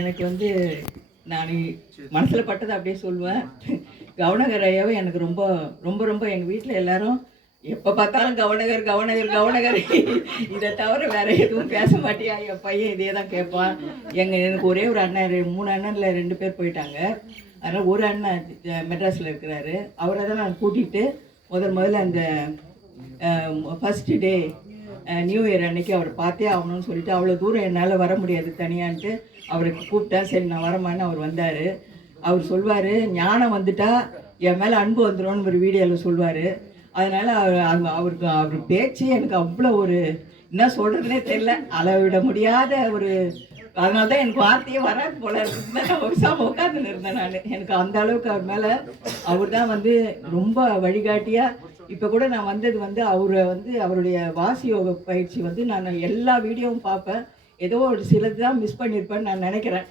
எனக்கு வந்து நான் மனசில் பட்டதை அப்படியே சொல்லுவேன். கவனகர் ஐயாவை எனக்கு ரொம்ப ரொம்ப ரொம்ப எங்கள் வீட்டில் எல்லாரும் எப்போ பார்த்தாலும் கவனகர் கவனகர் கவனகர். இதை தவிர வேற எதுவும் பேச மாட்டியா? என் பையன் இதே தான் கேட்பான். எங்கள் எனக்கு ஒரே ஒரு அண்ணன் மூணு அண்ணனில் ரெண்டு பேர் போயிட்டாங்க. அதனால் ஒரு அண்ணன் மெட்ராஸில் இருக்கிறாரு. அவரை தான் நான் கூட்டிகிட்டு முதல் முதல்ல அந்த ஃபஸ்ட்டு டே நியூ இயர் அன்னைக்கு அவர் பார்த்தே ஆகணும்னு சொல்லிட்டு அவ்வளோ தூரம் என்னால் வர முடியாது தனியான்ட்டு அவருக்கு கூப்பிட்டேன். சரி நான் வரமான்னு அவர் வந்தார். அவர் சொல்வார் ஞானம் வந்துட்டா என் மேலே அன்பு வந்துடும்னு ஒரு வீடியோவில் சொல்வார். அதனால் அவர் அந்த- அவருக்கு அவர் பேச்சு எனக்கு அவ்வளோ ஒரு என்ன சொல்கிறதுனே தெரில அளவிட முடியாத ஒரு அதனால தான் எனக்கு வார்த்தையே வராது போல இருக்குன்னு நான் உட்காந்துன்னு இருந்தேன் நான். எனக்கு அந்த அளவுக்கு அவர் மேலே அவர் தான் வந்து ரொம்ப வழிகாட்டியாக இப்போ கூட நான் வந்தது வந்து அவரை வந்து அவருடைய வாசி யோக பயிற்சி வந்து நான் எல்லா வீடியோவும் பார்ப்பேன். ஏதோ ஒரு சிலது தான் மிஸ் பண்ணியிருப்பேன்னு நான் நினைக்கிறேன்.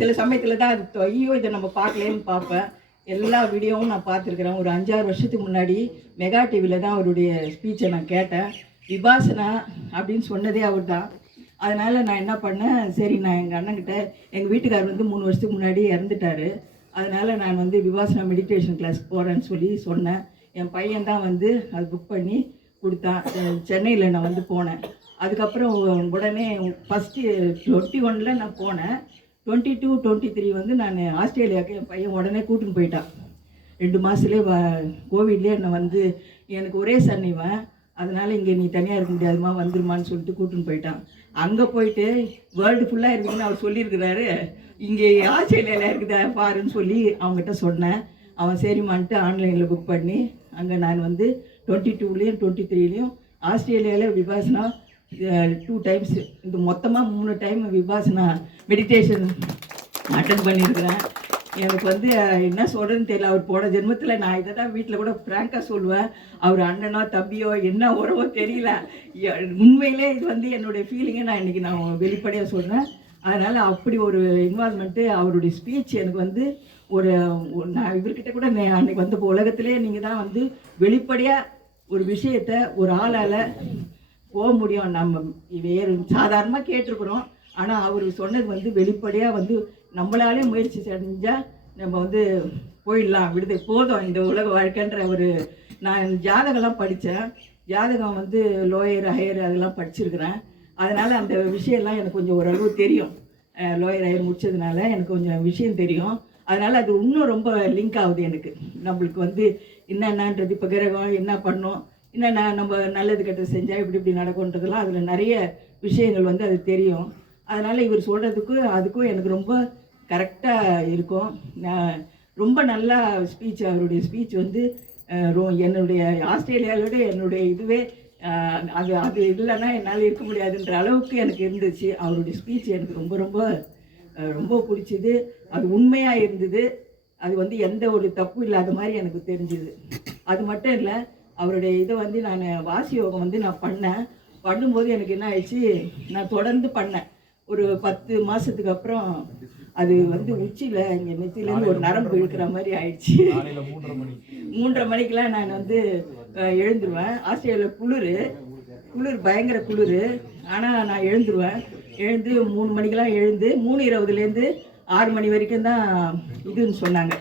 சில சமயத்தில் தான் அது ஐயோ இதை நம்ம பார்க்கலேன்னு பார்ப்பேன். எல்லா வீடியோவும் நான் பார்த்துருக்குறேன். ஒரு அஞ்சாறு வருஷத்துக்கு முன்னாடி மெகா டிவியில் தான் அவருடைய ஸ்பீச்சை நான் கேட்டேன். விபாசனா அப்படின்னு சொன்னதே அவர் தான் அதனால் நான் என்ன பண்ணேன் சரி நான் எங்கள் அண்ணன்கிட்ட எங்கள் வீட்டுக்காரர் வந்து மூணு வருஷத்துக்கு முன்னாடி இறந்துட்டாரு. அதனால் நான் வந்து விபாசனா மெடிடேஷன் கிளாஸ் போகிறேன்னு சொல்லி சொன்னேன். என் பையன் தான் வந்து அது புக் பண்ணி கொடுத்தான். சென்னையில் நான் வந்து போனேன். அதுக்கப்புறம் உடனே ஃபஸ்ட்டு டுவெண்ட்டி ஒனில் நான் போனேன். டுவெண்ட்டி டூ டுவெண்ட்டி த்ரீ வந்து நான் ஆஸ்திரேலியாவுக்கு என் பையன் உடனே கூட்டின்னு போயிட்டான். ரெண்டு மாதத்துலேயே வ கோவிட்லேயே என்னை வந்து எனக்கு ஒரே சன்னிவன் அதனால் இங்கே நீ தனியாக இருக்க முடியாதுமா வந்துருமான்னு சொல்லிட்டு கூட்டின்னு போயிட்டான். அங்கே போயிட்டு வேர்ல்டு ஃபுல்லாக இருக்குதுன்னு அவர் சொல்லியிருக்கிறாரு. இங்கே ஆஸ்திரேலியாவில் இருக்குதா பாருன்னு சொல்லி அவங்ககிட்ட சொன்னேன். அவன் சரிம்மான்ட்டு ஆன்லைனில் புக் பண்ணி அங்கே நான் வந்து டுவெண்ட்டி டூலேயும் டுவெண்ட்டி த்ரீலேயும் ஆஸ்திரேலியாவில் விபாசனா டூ டைம்ஸ் இந்த மொத்தமாக மூணு டைம் விபாசனா மெடிடேஷன் அட்டன் பண்ணியிருக்கிறேன். எனக்கு வந்து என்ன சொல்கிறதுன்னு தெரியல. அவர் போன ஜென்மத்தில் நான் இதை தான் வீட்டில் கூட ஃப்ராங்காக சொல்லுவேன். அவர் அண்ணனோ தம்பியோ என்ன உறவோ தெரியல. உண்மையிலே இது வந்து என்னுடைய ஃபீலிங்கை நான் இன்றைக்கி நான் வெளிப்படையாக சொல்கிறேன் அதனால் அப்படி ஒரு இன்வால்மெண்ட்டு அவருடைய ஸ்பீச் எனக்கு வந்து ஒரு நான் இவர்கிட்ட கூட நே- அன்னைக்கு இப்போ உலகத்திலே நீங்கள் தான் வந்து வெளிப்படையாக ஒரு விஷயத்த ஒரு ஆளால் போக முடியும். நம்ம வேறு சாதாரணமாக கேட்டிருக்கிறோம். ஆனால் அவர் சொன்னது வந்து வெளிப்படையாக வந்து நம்மளாலே முயற்சி செஞ்சால் நம்ம வந்து போயிடலாம் விடுதலை போதும் இந்த உலக வாழ்க்கைன்ற ஒரு நான் ஜாதகம்லாம் படித்தேன் ஜாதகம் வந்து லோயர் ஹையர் அதெல்லாம் படிச்சிருக்கிறேன். அதனால் அந்த விஷயம்லாம் எனக்கு கொஞ்சம் ஓரளவு தெரியும். லோயர் ஹையர் முடிச்சதுனால எனக்கு கொஞ்சம் விஷயம் தெரியும். அதனால் அது இன்னும் ரொம்ப லிங்க் ஆகுது எனக்கு. நம்மளுக்கு வந்து என்னென்னன்றது இப்போ கிரகம் என்ன பண்ணும் என்னென்ன நம்ம நல்லது கெட்டது செஞ்சால் இப்படி இப்படி நடக்கும்ன்றதெல்லாம் அதில் நிறைய விஷயங்கள் வந்து அது தெரியும். அதனால் இவர் சொல்கிறதுக்கு அதுக்கும் எனக்கு ரொம்ப கரெக்டாக இருக்கும். நான் ரொம்ப நல்லா ஸ்பீச் அவருடைய ஸ்பீச் வந்து என்னுடைய ஆஸ்திரேலியாவோட என்னுடைய இதுவே அது அது இல்லைன்னா என்னால் இருக்க முடியாதுன்ற அளவுக்கு எனக்கு இருந்துச்சு. அவருடைய ஸ்பீச் எனக்கு ரொம்ப ரொம்ப ரொம்ப பிடிச்சிது. அது உண்மையாக இருந்தது. அது வந்து எந்த ஒரு தப்பு இல்லாத மாதிரி எனக்கு தெரிஞ்சுது. அது மட்டும் இல்லை அவருடைய இதை வந்து நான் வாசி யோகம் வந்து நான் பண்ணேன். பண்ணும்போது எனக்கு என்ன ஆயிடுச்சு நான் தொடர்ந்து பண்ணேன். ஒரு பத்து மாதத்துக்கு அப்புறம் அது வந்து உச்சியில் இங்கே நெத்திலேருந்து ஒரு நரம்பு இழுக்கிற மாதிரி ஆயிடுச்சு. மூன்றரை மணிக்கெலாம் நான் வந்து எழுந்துருவேன். ஆஸ்திரேலியாவில் குளிர். குளிர் பயங்கர குளிர். ஆனால் நான் எழுந்துருவேன். எழுந்து மூணு மணிக்கெலாம் எழுந்து மூணு இருபதுலேருந்து ஆறு மணி வரைக்கும் தான் இதுன்னு சொன்னாங்க.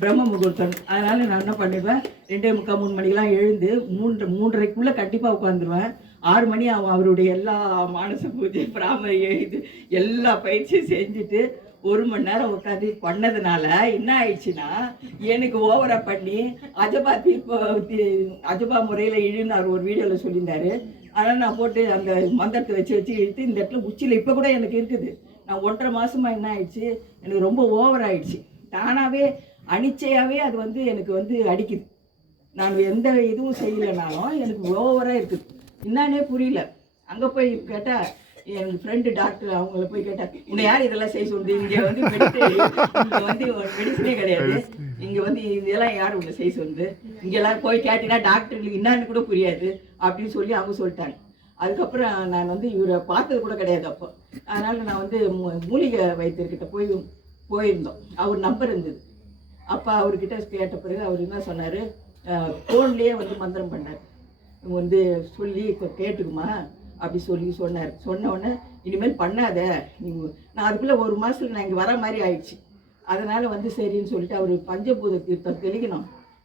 பிரம்ம முகூர்த்தம். அதனால் நான் என்ன பண்ணிடுவேன் ரெண்டே முக்கால் மூணு மணிக்கெலாம் எழுந்து மூன்று மூன்றரைக்குள்ளே கண்டிப்பாக உட்காந்துருவேன். ஆறு மணி அவன் அவருடைய எல்லா மானச பூஜை பிராமரி இது எல்லா பயிற்சியும் செஞ்சுட்டு ஒரு மணி நேரம் உட்காந்து பண்ணதுனால என்ன ஆயிடுச்சுன்னா எனக்கு ஓவரா பண்ணி அஜபா தீர்ப்பு அஜபா முறையில் இழுனார் ஒரு வீடியோவில் சொல்லியிருந்தாரு. அதனால் நான் போட்டு அந்த மந்திரத்தை வச்சு வச்சு இழுத்து இந்த இடத்துல உச்சியில் இப்போ கூட எனக்கு இருக்குது. நான் ஒன்றரை மாதமாக என்ன ஆயிடுச்சு? எனக்கு ரொம்ப ஓவர் ஆயிடுச்சு. தானாகவே அனிச்சையாகவே அது வந்து எனக்கு வந்து அடிக்குது. நான் எந்த இதுவும் செய்யலைனாலும் எனக்கு ஓவராக இருக்குது. என்னன்னே புரியல. அங்கே போய் கேட்டால் என் ஃப்ரெண்டு டாக்டர் அவங்கள போய் கேட்டால் உன்னை யார் இதெல்லாம் செய்ய சொல்லுது இங்கே வந்து இங்கே வந்து மெடிசனே கிடையாது. இங்கே வந்து இதெல்லாம் யார் உன்னை செய்ய சொல்லுது இங்கெல்லாம் போய் கேட்டீங்கன்னா டாக்டர்களுக்கு என்னன்னு கூட புரியாது. அப்படின்னு சொல்லி அவங்க சொல்லிட்டாங்க. அதுக்கப்புறம் நான் வந்து இவரை பார்த்தது கூட கிடையாது அப்போ. அதனால் நான் வந்து மூ- மூலிகை வைத்தியர்கிட்ட போய் போயிருந்தோம். அவர் நம்பர் இருந்தது. அப்போ அவர்கிட்ட கேட்ட பிறகு அவர் என்ன சொன்னார்? ஃபோன்லேயே வந்து மந்திரம் பண்ணார். வந்து சொல்லி இப்போ கேட்டுக்குமா? அப்படி சொல்லி சொன்னார். சொன்னோடனே இனிமேல் பண்ணாத. நீ நான் அதுக்குள்ளே ஒரு மாதத்துல நான் இங்கே வர மாதிரி ஆயிடுச்சு. அதனால் வந்து சரின்னு சொல்லிட்டு அவர் பஞ்சபூத தீர்த்தம் தெளிக்கணும்.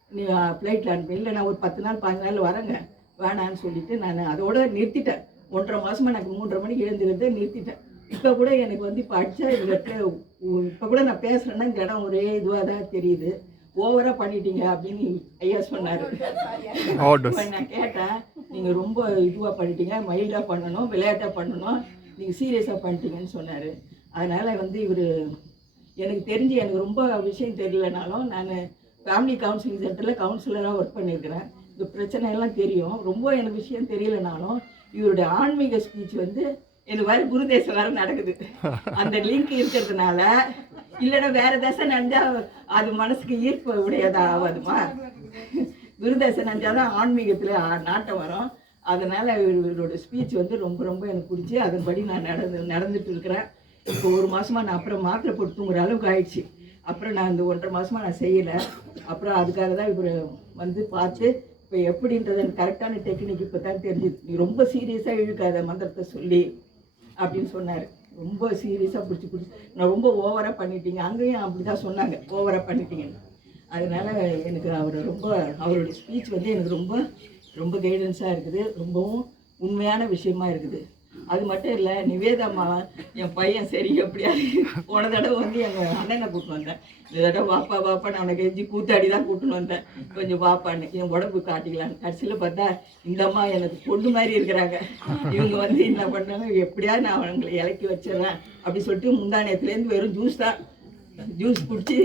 நீ ஃப்ளைட்டில் அனுப்பி. இல்லை நான் ஒரு பத்து நாள் பதினஞ்சு நாள் வரேங்க. வேணான்னு சொல்லிட்டு நான் அதோடு நிறுத்திட்டேன். ஒன்றரை மாதமாக எனக்கு மூன்றரை மணிக்கு எழுந்திருந்தே நிறுத்திட்டேன். இப்போ கூட எனக்கு வந்து இப்போ அடிச்சா இடத்துல இப்போ கூட நான் பேசுகிறேன்னா இந்த இடம் ஒரே இதுவாக தான் தெரியுது. ஓவராக பண்ணிட்டீங்க அப்படின்னு ஐயா சொன்னார். நான் கேட்டேன் நீங்கள் ரொம்ப இதுவாக பண்ணிட்டீங்க மைல்டாக பண்ணணும் விளையாட்டாக பண்ணணும் நீங்கள் சீரியஸாக பண்ணிட்டீங்கன்னு சொன்னார். அதனால் வந்து இவர் எனக்கு தெரிஞ்சு எனக்கு ரொம்ப விஷயம் தெரியலனாலும் நான் ஃபேமிலி கவுன்சிலிங் சென்டரில் கவுன்சிலராக ஒர்க் பண்ணியிருக்கிறேன் இந்த பிரச்சனை எல்லாம் தெரியும். ரொம்ப எனக்கு விஷயம் தெரியலனாலும் இவருடைய ஆன்மீக ஸ்பீச் வந்து இந்த மாதிரி குருதேசம் வேறு நடக்குது. அந்த லிங்க் இருக்கிறதுனால இல்லைன்னா வேற தசை நடந்தா அது மனசுக்கு ஈர்ப்பு உடையதா ஆகாதுமா? குருதசை நினச்சாதான் ஆன்மீகத்தில் நாட்டம் வரும். அதனால் இவரோட ஸ்பீச் வந்து ரொம்ப ரொம்ப எனக்கு பிடிச்சி அதன்படி நான் நடந்து நடந்துட்டு இருக்கிறேன். இப்போ ஒரு மாசமா நான் அப்புறம் மாத்திரை போட்டு தூங்குற அளவுக்கு ஆயிடுச்சு. அப்புறம் நான் இந்த ஒன்றரை மாசமா நான் செய்யலை. அப்புறம் அதுக்காக தான் இவர் வந்து பார்த்து இப்போ எப்படின்றது எனக்கு கரெக்டான டெக்னிக் இப்போ தான் தெரிஞ்சுது. நீ ரொம்ப சீரியஸாக இழுக்காத மந்திரத்தை சொல்லி அப்படின்னு சொன்னார். ரொம்ப சீரியஸாக பிடிச்சி பிடிச்சி. நான் ரொம்ப ஓவராக பண்ணிட்டீங்க. அங்கேயும் அப்படி தான் சொன்னாங்க ஓவராக பண்ணிட்டீங்கன்னு. அதனால் எனக்கு அவர் ரொம்ப அவருடைய ஸ்பீச் வந்து எனக்கு ரொம்ப ரொம்ப கைடன்ஸாக இருக்குது. ரொம்பவும் உண்மையான விஷயமா இருக்குது. அது மட்டும் இல்லை நிவேதாம்மா என் பையன் சரி எப்படியாவது போன தடவை வந்து எங்கள் அண்ணனை கூட்டின்னு வந்தேன். இந்த தடவை வாப்பா வாப்பா நான் அவனை கெஞ்சி கூத்தாடி தான் கூப்பிட்டு வந்தேன். கொஞ்சம் வாப்பான்னு என் உடம்பு காட்டிக்கலான்னு. கடைசியில் பார்த்தா இந்த அம்மா எனக்கு பொண்ணு மாதிரி இருக்கிறாங்க. இவங்க வந்து என்ன பண்ணாங்க எப்படியாவது நான் அவங்களை இலக்கி வச்சிடறேன் அப்படி சொல்லிட்டு முந்தானியத்துலேருந்து வெறும் ஜூஸ் தான். ஜூஸ் குடிச்சு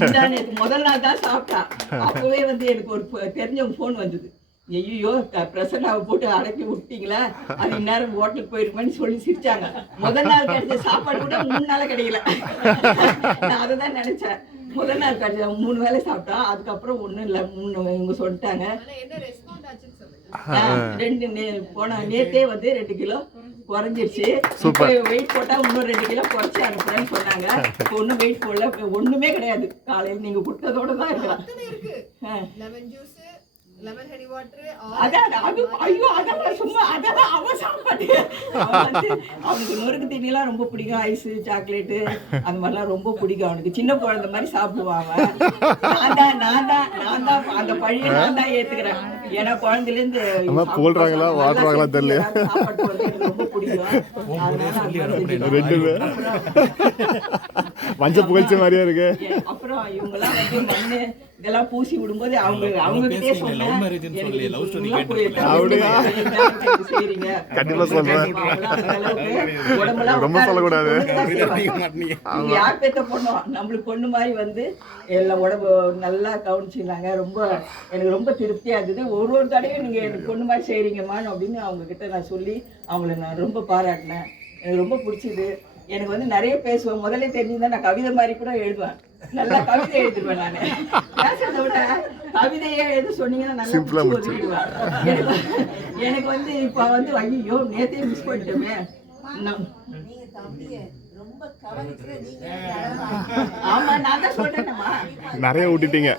முந்தானியத்துக்கு முதல் நாள் தான் சாப்பிட்டா. அப்போவே வந்து எனக்கு ஒரு தெரிஞ்சவங்க ஃபோன் வந்தது. ஐயோ பிரசன்னாவை போட்டு அடக்கி விட்டீங்களா? அது இந்நேரம் ஹோட்டலுக்கு போயிருக்குமேன்னு சொல்லி சிரிச்சாங்க. முதல் நாள் கிடைச்ச சாப்பாடு கூட மூணு நாள் கிடைக்கல. நான் அதை தான் நினைச்சேன். முதல் நாள் கிடைச்ச மூணு வேளை சாப்பிட்டா அதுக்கப்புறம் ஒன்றும் இல்லை. மூணு இவங்க சொல்லிட்டாங்க. ரெண்டு நே- போன நேத்தே வந்து ரெண்டு கிலோ குறைஞ்சிருச்சு. வெயிட் போட்டா இன்னும் ரெண்டு கிலோ குறைச்சி அனுப்புறேன்னு சொன்னாங்க. இப்போ ஒன்றும் வெயிட் போடல. ஒண்ணுமே கிடையாது. காலையில் நீங்க கொடுத்ததோட தான் இருக்கிறேன் இருக்கு. ஆ. Lemon juice lemon honey water அதான் அது ஐயோ சும்மா அதெல்லாம் அவன் சாப்பாடு அவனுக்கு நொறுக்கு தண்ணிலாம் ரொம்ப பிடிக்கும் ஐஸ் சாக்லேட்டு அந்த மாதிரிலாம் ரொம்ப பிடிக்கும் அவனுக்கு. சின்ன குழந்தை மாதிரி சாப்பிடுவான் அவன். நான் தான் நான் தான் நான் தான் அந்த பழிய நான் தான் ஏத்துக்கிறேன். ஏன்னா குழந்தையிலேருந்து அம்மா புகழ்றாங்களா, வாழ்றாங்களா தெரியல. ரொம்ப பிடிக்கும். அதான் ரெண்டு மஞ்சள் புகழ்ச்சி மாதிரியா இருக்கு. ஏ- அப்புறம் இவங்கெல்லாம் வந்து மண்ணு இதெல்லாம் பூசி விடும்போது அவங்க அவங்க கிட்டே சொன்னேன். கண்டிப்பா சொல்றேன். ரொம்ப சொல்லக்கூடாது. யார் பேத்த பொண்ணும் நம்மளுக்கு பொண்ணு மாதிரி வந்து எல்லாம் உடம்பு நல்லா கவனிச்சுனாங்க ரொம்ப எனக்கு ரொம்ப திருப்தியா இருந்தது ஒரு ஒரு தடவையும் நீங்க எனக்கு பொண்ணு மாதிரி செய்றீங்கம்மான்னு அப்படின்னு அவங்க கிட்ட நான் சொல்லி அவங்கள நான் ரொம்ப பாராட்டினேன். எனக்கு ரொம்ப பிடிச்சது. எனக்கு வந்து நிறைய பேசுவேன். முதல்ல தெரிஞ்சிருந்தா நான் கவிதை மாதிரி கூட எழுதுவேன். நல்லா கவிதை எழுதிடுவேன் நான். பேசுறதை விட கவிதையே எழுத சொன்னீங்கன்னா நல்லா ஒதுக்கிடுவேன். எனக்கு வந்து இப்போ வந்து ஐயோ நேத்தே மிஸ் பண்ணிட்டோமே. நிறைய விட்டுட்டீங்க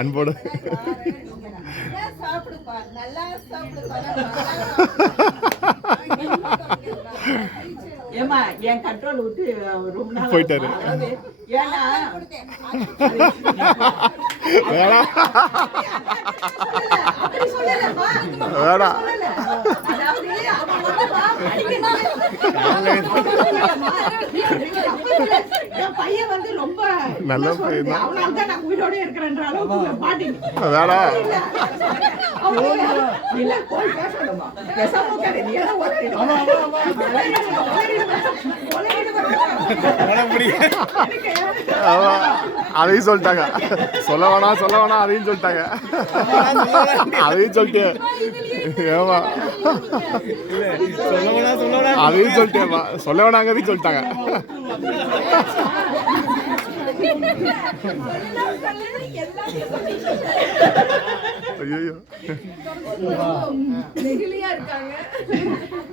அன்போடு. சாப்பிடுப்பா. நல்லா சாப்பிடுப்பா. ஏமா என் கண்ட்ரோல் விட்டு அவர் ரொம்ப நாள் போயிட்டாரு. ஏன்னா பையன் வந்து ரொம்ப நல்ல பையன் அவனால தான். நான் உயிரோட இருக்கிறேன்ற அளவுக்கு பாட்டி இல்ல போய் பேசணுமா பேசாம உட்காரு நீ ஆமா. அதையும் சொல்லிட்டாங்க. சொல்ல வேணாம் சொல்ல வேணாம் அதையும் சொல்லிட்டாங்க. அதையும் சொல்லிட்டேன். ஏமா. அதையும் சொல்லிட்டேன் சொல்ல வேணாங்கிறதையும் சொல்லிட்டாங்க. ஐயோ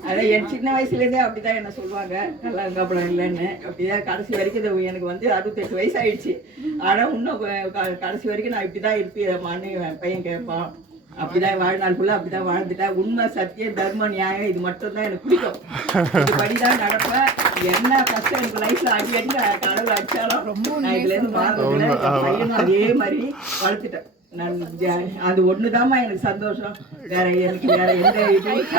அதான் என் சின்ன வயசுலேருந்தே அப்படிதான் என்ன சொல்லுவாங்க. நல்லா கப்படம் இல்லைன்னு. அப்படிதான் கடைசி வரைக்கும் இது எனக்கு வந்து அறுபத்தெட்டு வயசு ஆயிடுச்சு ஆனால் இன்னும் கடைசி வரைக்கும் நான் இப்படிதான் இருப்பேன். இருப்பேன்மான்னு என் பையன் கேட்பான். அப்படிதான் வாழ்நாள் ஃபுல்லாக அப்படிதான் வாழ்ந்துட்டேன் உண்மை சத்தியம் தர்மம் நியாயம் இது மட்டும் தான் எனக்கு பிடிக்கும். இதுபடிதான் நடப்பேன். என்ன கஷ்டம் எனக்கு லைஃப்ல அடி அடி கடவுள் அடிச்சாலும் ரொம்ப நான் இதுல இருந்து பையனும் அதே மாதிரி வளர்த்துட்டேன். நான் ஜ- அது ஒண்ணுதாம்மா எனக்கு சந்தோஷம். வேற எனக்கு வேற எந்த இதுவும்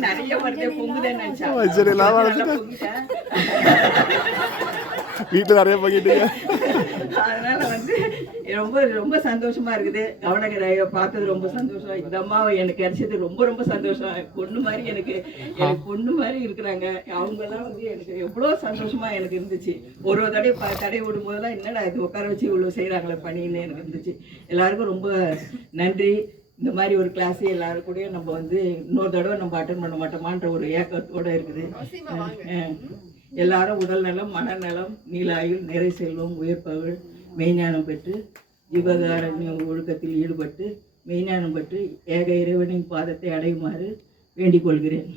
நிறைய வருது பொங்குதேன்னு நினைச்சேன் வீட்டுல நிறைய பங்கிட்டீங்க அதனால வந்து ரொம்ப ரொம்ப சந்தோஷமா இருக்குது. கவனகரைய பார்த்தது ரொம்ப சந்தோஷம். இந்த அம்மாவை எனக்கு கிடைச்சது ரொம்ப ரொம்ப சந்தோஷம். பொண்ணு மாதிரி எனக்கு எனக்கு பொண்ணு மாதிரி இருக்கிறாங்க. அவங்க எல்லாம் வந்து எனக்கு எவ்வளோ சந்தோஷமா எனக்கு இருந்துச்சு. ஒரு ஒரு தடவை ப- தடை விடும் போதெல்லாம் என்னடா இது உட்கார வச்சு இவ்வளோ செய்கிறாங்களே பணின்னு எனக்கு இருந்துச்சு. எல்லாருக்கும் ரொம்ப நன்றி. இந்த மாதிரி ஒரு கிளாஸ் எல்லாரும் கூடயும் நம்ம வந்து இன்னொரு தடவை நம்ம அட்டன் பண்ண மாட்டோமான்ற ஒரு ஏக்கத்தோட இருக்குது. அஹ். எல்லாரும் உடல் நலம் மனநலம் நீலாயுள் நிறை செல்வம் உயர்ப்பவள் மெய்ஞானம் பெற்று ஜீவகாரண்ய ஒழுக்கத்தில் ஈடுபட்டு மெய்ஞானம் பெற்று ஏக இறைவனின் பாதத்தை அடையுமாறு வேண்டிக் கொள்கிறேன்.